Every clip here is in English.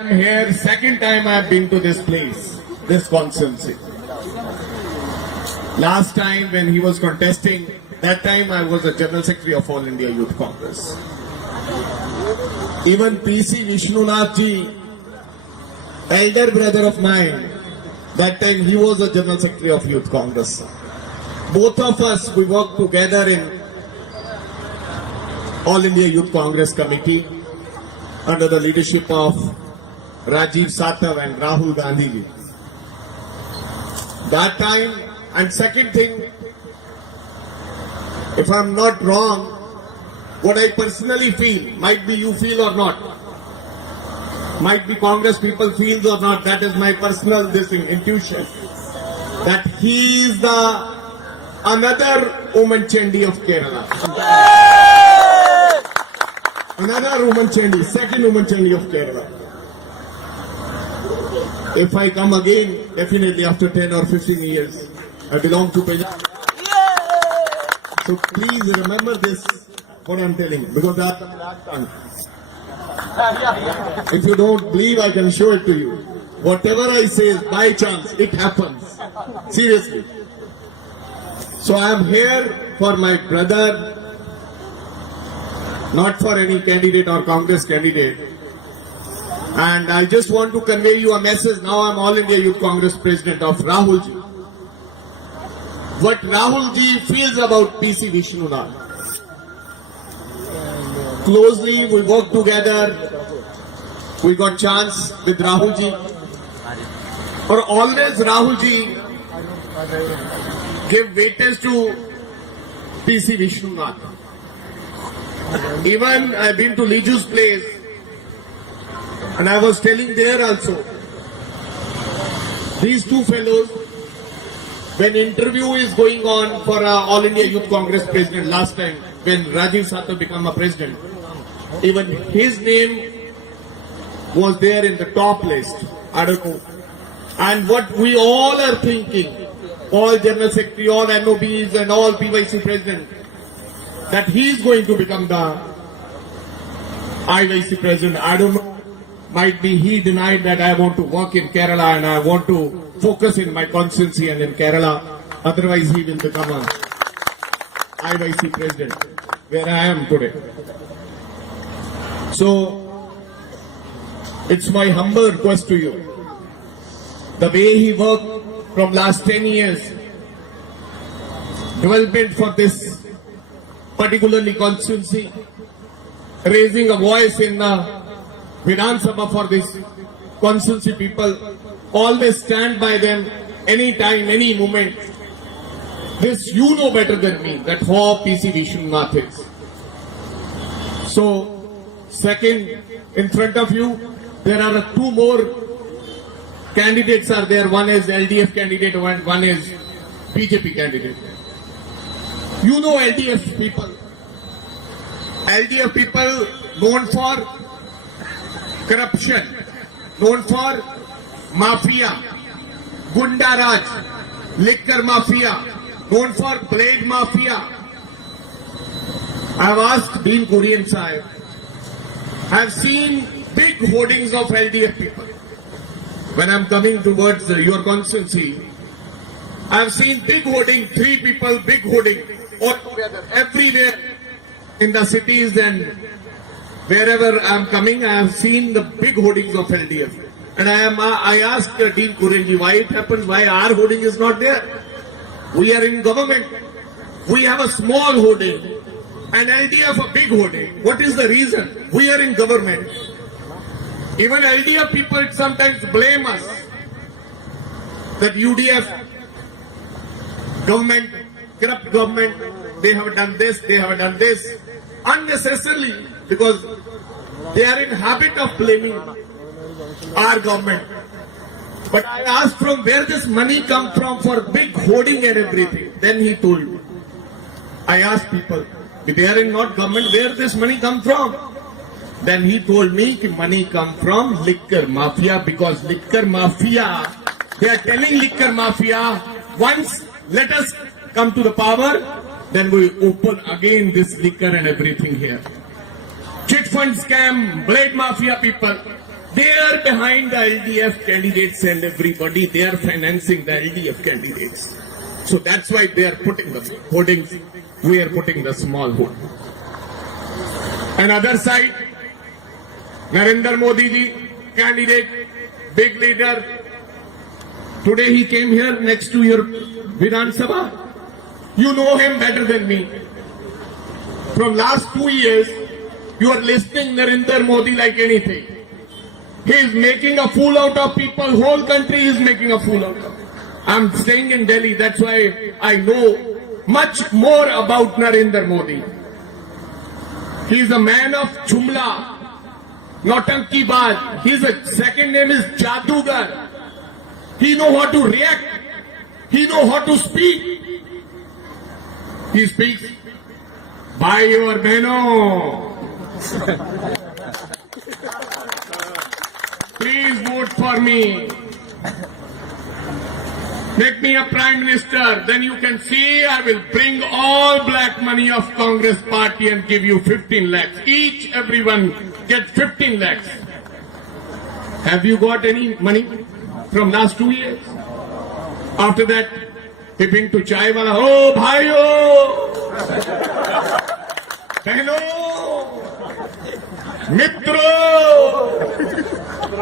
I'm here, second time I have been to this place, this constituency. Last time when he was contesting, that time I was the General Secretary of All India Youth Congress. Even PC Vishnunath ji, elder brother of mine, that time he was the General Secretary of Youth Congress. Both of us, we worked together in All India Youth Congress Committee under the leadership of Rajiv Satav and Rahul Gandhi ji. That time, and second thing, if I'm not wrong, what I personally feel, might be you feel or not, might be Congress people feel or not, that is my personal intuition, that he is the another Oommen Chandy of Kerala. Another Oommen Chandy, second Oommen Chandy of Kerala. If I come again, definitely after 10 or 15 years, I belong to Punjab. So please remember this, what I'm telling you, because that's the last time. If you don't believe, I can show it to you. Whatever I say, by chance, it happens. Seriously. So I am here for my brother, not for any candidate or Congress candidate. And I just want to convey you a message. Now I'm All India Youth Congress President of Rahul ji. What Rahul ji feels about PC Vishnunath. Closely we work together. We got chance with Rahul ji. Or always Rahul ji give weightage to PC Vishnunath. Even I've been to Liju's place. And I was telling there also, these two fellows, when interview is going on for All India Youth Congress President last time, when Rajiv Satav became a president, even his name was there in the top list. I don't know. And what we all are thinking, all General Secretary, all NOBs and all PYC President, that he is going to become the IYC President. I don't know. Might be he denied that I want to work in Kerala and I want to focus in my constituency and in Kerala. Otherwise he will become a IYC president, where I am today. So, it's my humble request to you. The way he worked from last 10 years, development for this particularly constituency, raising a voice in the Vidhan Sabha for this constituency people, always stand by them anytime, any moment. This you know better than me, that how PC Vishnunath is. So, second, in front of you, there are two more candidates are there. One is LDF candidate, one is BJP candidate. You know LDF people. LDF people known for corruption, known for mafia, Gunda Raj, liquor mafia, known for blade mafia. I have asked Dean Kurian Sahib, I have seen big hoardings of LDF people. When I am coming towards your constituency, I have seen big hoarding, 3 people, big hoarding, all together, everywhere in the cities and wherever I am coming, I have seen the big hoardings of LDF. And I asked Dean Kurenji why it happens, why our hoarding is not there. We are in government. We have a small hoarding and LDF a big hoarding. What is the reason? We are in government. Even LDF people sometimes blame us that UDF government, corrupt government, they have done this, they have done this. Unnecessarily, because they are in habit of blaming our government. But I asked from where this money come from for big hoarding and everything. Then he told me. I asked people, they are in not government, where this money come from? Then he told me that money come from liquor mafia, because liquor mafia, they are telling liquor mafia, once let us come to the power, then we open again this liquor and everything here. Chit fund scam, blade mafia people, They are behind the LDF candidates and everybody. They are financing the LDF candidates. So that's why they are putting the hoardings. We are putting the small hood. And other side, Narendra Modi ji, candidate, big leader. Today he came here next to your Vidhan Sabha. You know him better than me. From last 2 years, you are listening Narendra Modi like anything. He is making a fool out of people. Whole country is making a fool out of. I'm staying in Delhi. That's why I know much more about Narendra Modi. He is a man of Jumla, Nautanki Baaz. His second name is Jadugar. He know how to react. He know how to speak. He speaks, bhai aur behno, please vote for me. Make me a prime minister. Then you can see I will bring all black money of Congress party and give you 15 lakhs. Everyone get 15 lakhs. Have you got any money from last 2 years? After that, tipping to chai wala, oh bhaiyo, behno, mitro,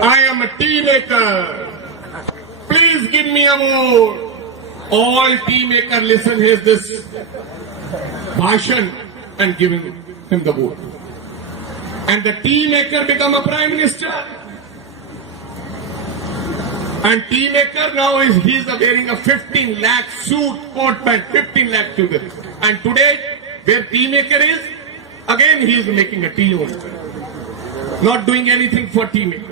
I am a tea maker. Please give me a vote. All tea maker listen his this bhashan and giving him the vote. And the tea maker become a prime minister. And tea maker now he's wearing a 15 lakh suit, coat pant, 15 lakh suit. And today, where tea maker is, again he is making a tea only. Not doing anything for tea makers.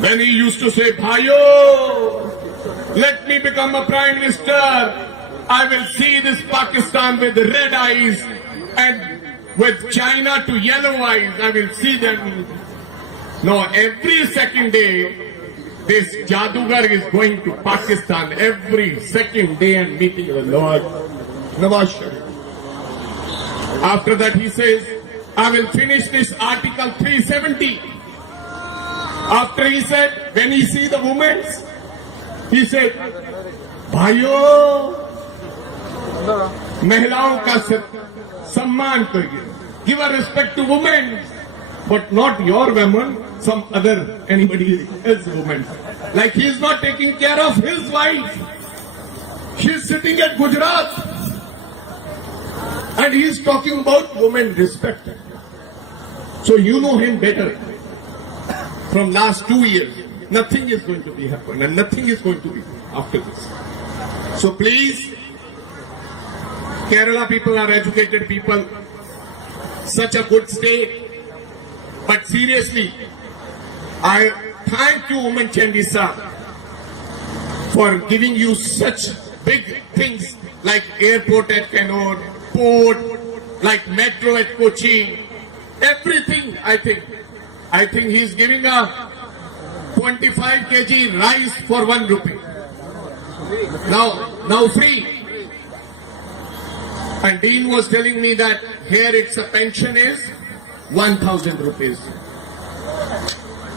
Then he used to say, Bhayo, let me become a prime minister. I will see this Pakistan with red eyes and with China to yellow eyes. I will see them. No, every second day, this Jadugar is going to Pakistan every second day and meeting with Nawaz Sharif. After that he says, I will finish this Article 370. After he said, when he see the women, he said, Bhaiyo, महिलाओं का सम्मान करिए. Give a respect to women, but not your woman, some other, anybody else woman. Like he is not taking care of his wife. She is sitting at Gujarat. And he is talking about women respect. So you know him better. From last 2 years, nothing is going to be happen and nothing is going to be after this. So please, Kerala people are educated people, such a good state. But seriously, I thank you, Oommen Chandy sir, for giving you such big things like airport at Kannauр, port, like metro at Kochi, everything. I think he is giving a 25 kg rice for 1 rupee. Now free. And Dean was telling me that here it's a pension is 1,000 rupees.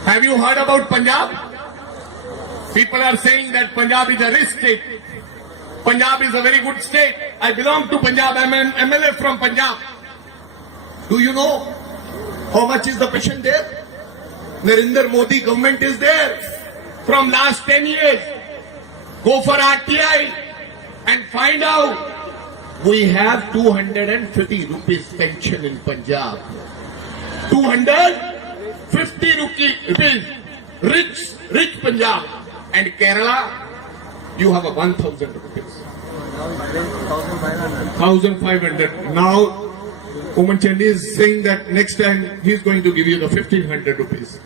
Have you heard about Punjab? People are saying that Punjab is a rich state. Punjab is a very good state. I belong to Punjab. I'm an MLA from Punjab. Do you know how much is the pension there? Narendra Modi government is there from last 10 years. Go for RTI and find out. We have 250 rupees pension in Punjab. 250 rupees. Rich Punjab. And Kerala, you have a 1,000 rupees. 1,500. Now, Oommen Chandy is saying that next time he is going to give you the 1,500 rupees.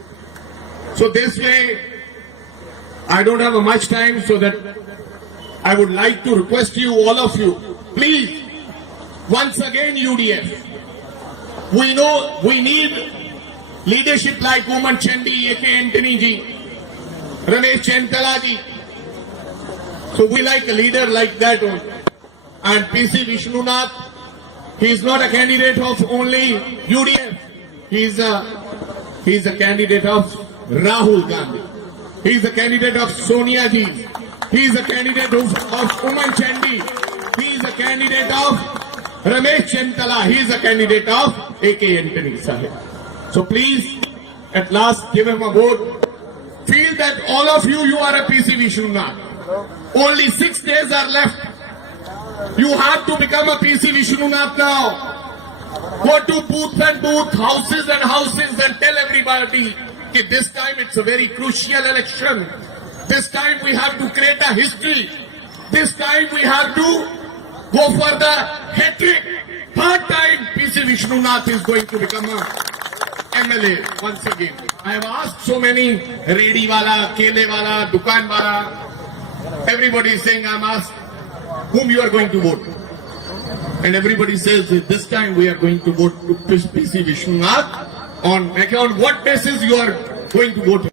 So this way, I don't have much time, so that I would like to request you, all of you, please, once again UDF, we know we need leadership like Oommen Chandy, A.K. Antony ji, Ramesh Chentala ji. So we like a leader like that only. And P.C. Vishnunath, he is not a candidate of only UDF. He is a He is a candidate of Rahul Gandhi. He is a candidate of Sonia Ji. He is a candidate of Uman Chandi. He is a candidate of Ramesh Chentala. He is a candidate of A.K. Antony Sahib. So please, at last, give him a vote. Feel that all of you are a PC Vishnunath. Only 6 days are left. You have to become a PC Vishnunath now. Go to booth and booth, houses and houses, and tell everybody that this time it's a very crucial election. This time we have to create a history. This time we have to go for the hat-trick. Third time PC Vishnunath is going to become a MLA once again. I have asked so many Redi wala, Kele wala, Dukan wala. Everybody is saying, I'm asked whom you are going to vote. And everybody says this time we are going to vote to PC Vishnunath. On account what basis you are going to vote?